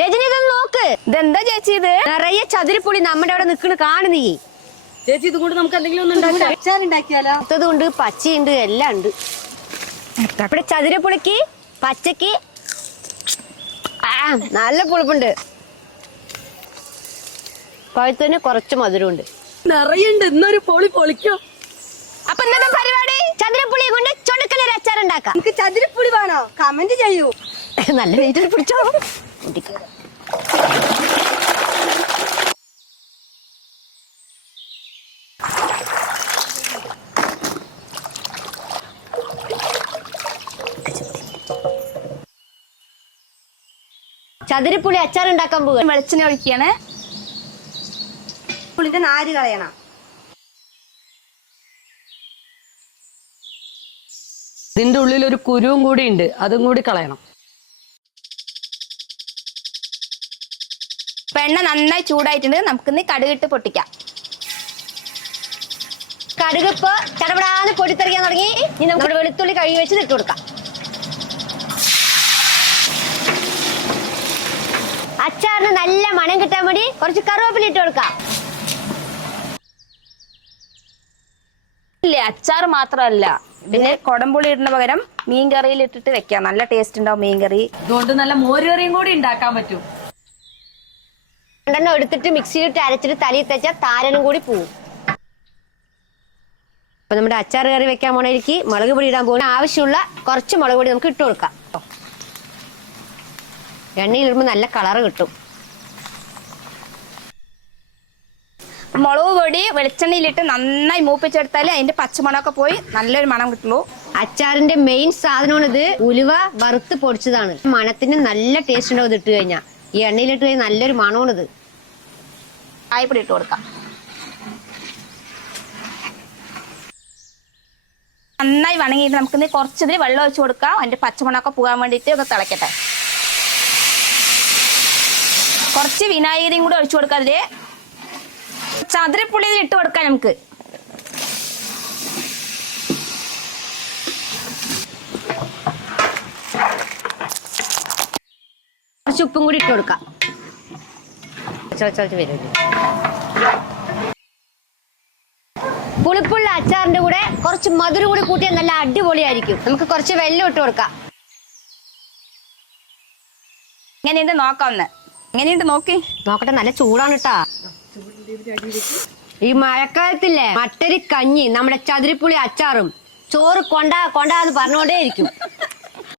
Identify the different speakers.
Speaker 1: രജനി ഇതൊന്ന് നോക്ക്.
Speaker 2: ഇതെന്താ ചേച്ചി ഇത്?
Speaker 1: നിറയെ ചതുരപ്പുളി നമ്മുടെ അവിടെ നിൽക്കണ് കാണുന്നീ
Speaker 3: ചേച്ചി ഇത് കൊണ്ട് നമുക്ക് എന്തെങ്കിലും ഒന്ന് ഉണ്ടാക്കാം. അച്ചാറുണ്ടാക്കിയാലോ?
Speaker 1: ഉണ്ട് പച്ചയുണ്ട് എല്ലാം ഉണ്ട്. ഇവിടെ ചതുരപ്പുളിക്ക് പച്ചക്ക് ആ നല്ല പുളിപ്പുണ്ട്. പഴുത്തതിന് കുറച്ച് മധുരമുണ്ട്.
Speaker 3: നിറയുണ്ട് ഇന്നൊരു പൊളി പൊളിക്കോ.
Speaker 1: അപ്പൊ ഇന്നത്തെ പരിപാടി? ചതുരപ്പുളിയെ കൊണ്ട് ചൊടുക്കലൊരു അച്ചാർ ഉണ്ടാക്കാം
Speaker 3: നമുക്ക് ചതുരപ്പുളി വേണോ? കമന്റ് ചെയ്യൂ.
Speaker 1: നല്ല രീതിയിൽ പിടിച്ചോ. കുടിക്ക്. ചതിരിപ്പുളി അച്ചാർ ഉണ്ടാക്കാൻ പോകും
Speaker 2: വെളിച്ചെണ്ണ ഒഴിക്കുകയാണ്.
Speaker 3: പുളിന്റെ നാര് കളയണം.
Speaker 4: ഇതിന്റെ ഉള്ളിൽ ഒരു കുരുവും കൂടി ഉണ്ട്. അതും കൂടി കളയണം.
Speaker 2: ഇപ്പൊ എണ്ണ നന്നായി ചൂടായിട്ടുണ്ട്. നമുക്കിന്ന് കടുകിട്ട് പൊട്ടിക്കാം.
Speaker 1: കടുക് ഇപ്പൊ ചടപടാന്ന് പൊടിത്തെറിക്കാൻ തുടങ്ങി. ഇനി നമ്മുടെ വെളുത്തുള്ളി കഴുകി വെച്ച് ഇട്ട് കൊടുക്കാം. അച്ചാറിന് നല്ല മണം കിട്ടാൻ വേണ്ടി കുറച്ച് കറുവേപ്പില ഇട്ട് കൊടുക്കാം.
Speaker 2: ഇല്ലേ? അച്ചാർ മാത്രമല്ല. പിന്നെ കൊടംപുളി ഇടുന്ന പകരം മീൻകറിയിൽ ഇട്ടിട്ട് വെക്കാം. നല്ല ടേസ്റ്റ് ഉണ്ടാവും മീൻകറി.
Speaker 3: അതുകൊണ്ട് നല്ല മോരുകറിയും കൂടി ഉണ്ടാക്കാൻ പറ്റും.
Speaker 1: രണ്ടെണ്ണം എടുത്തിട്ട് മിക്സിയിലിട്ട് അരച്ചിട്ട് തലയിൽ തേച്ചാൽ താരനും കൂടി പോവും. അപ്പൊ നമ്മുടെ അച്ചാർ കറി വെക്കാൻ പോണേക്ക് മുളക് പൊടി ഇടാൻ പോകുന്ന ആവശ്യമുള്ള കുറച്ച് മുളക് പൊടി നമുക്ക് ഇട്ട് കൊടുക്കാം. എണ്ണയിലിടുമ്പോ നല്ല കളറ് കിട്ടും.
Speaker 2: മുളക് പൊടി വെളിച്ചെണ്ണയിലിട്ട് നന്നായി മൂപ്പിച്ചെടുത്താൽ അതിന്റെ പച്ചമണമൊക്കെ പോയി നല്ലൊരു മണം കിട്ടുള്ളൂ.
Speaker 1: അച്ചാറിന്റെ മെയിൻ സാധനമാണ് ഇത് ഉലുവ വറുത്ത് പൊടിച്ചതാണ്. മണത്തിന് നല്ല ടേസ്റ്റ് ഉണ്ടാവും ഇത് ഇട്ട് കഴിഞ്ഞാൽ ഈ എണ്ണയിലിട്ട് നല്ലൊരു മണമാണ് ഇത്
Speaker 2: കായപ്പൊടി ഇട്ട് കൊടുക്കാം. നന്നായി വണങ്ങിയിട്ട് നമുക്ക് കുറച്ചതിന് വെള്ളം ഒഴിച്ചു കൊടുക്കാം. അതിന്റെ പച്ചമുളകൊക്കെ പോകാൻ വേണ്ടിയിട്ട് ഒന്ന് തിളക്കട്ടെ. കുറച്ച് വിനാഗിരിയും കൂടി ഒഴിച്ചു കൊടുക്കാം അതിൽ. ചതുരപ്പുള്ളി ഇട്ട് കൊടുക്കാം നമുക്ക്.
Speaker 1: കുറച്ച് ഉപ്പും കൂടി ഇട്ട് കൊടുക്കാം. വരൂ. പുളിപ്പുള്ള അച്ചാറിന്റെ കൂടെ കുറച്ച് മധുരം കൂടി കൂട്ടിയാൽ നല്ല അടിപൊളിയായിരിക്കും. നമുക്ക് കുറച്ച് വെള്ളം ഇട്ട് കൊടുക്കാം.
Speaker 2: ഇങ്ങനെയുണ്ട് നോക്കാം ഒന്ന്. എങ്ങനെയുണ്ട് നോക്കി.
Speaker 1: നോക്കട്ടെ നല്ല ചൂടാണ് കേട്ടാ ഈ മഴക്കാലത്തില്ലേ മട്ടരി കഞ്ഞി നമ്മുടെ ചതുരിപ്പുളി അച്ചാറും ചോറ് കൊണ്ടാ കൊണ്ടാന്ന് പറഞ്ഞോണ്ടേ ഇരിക്കും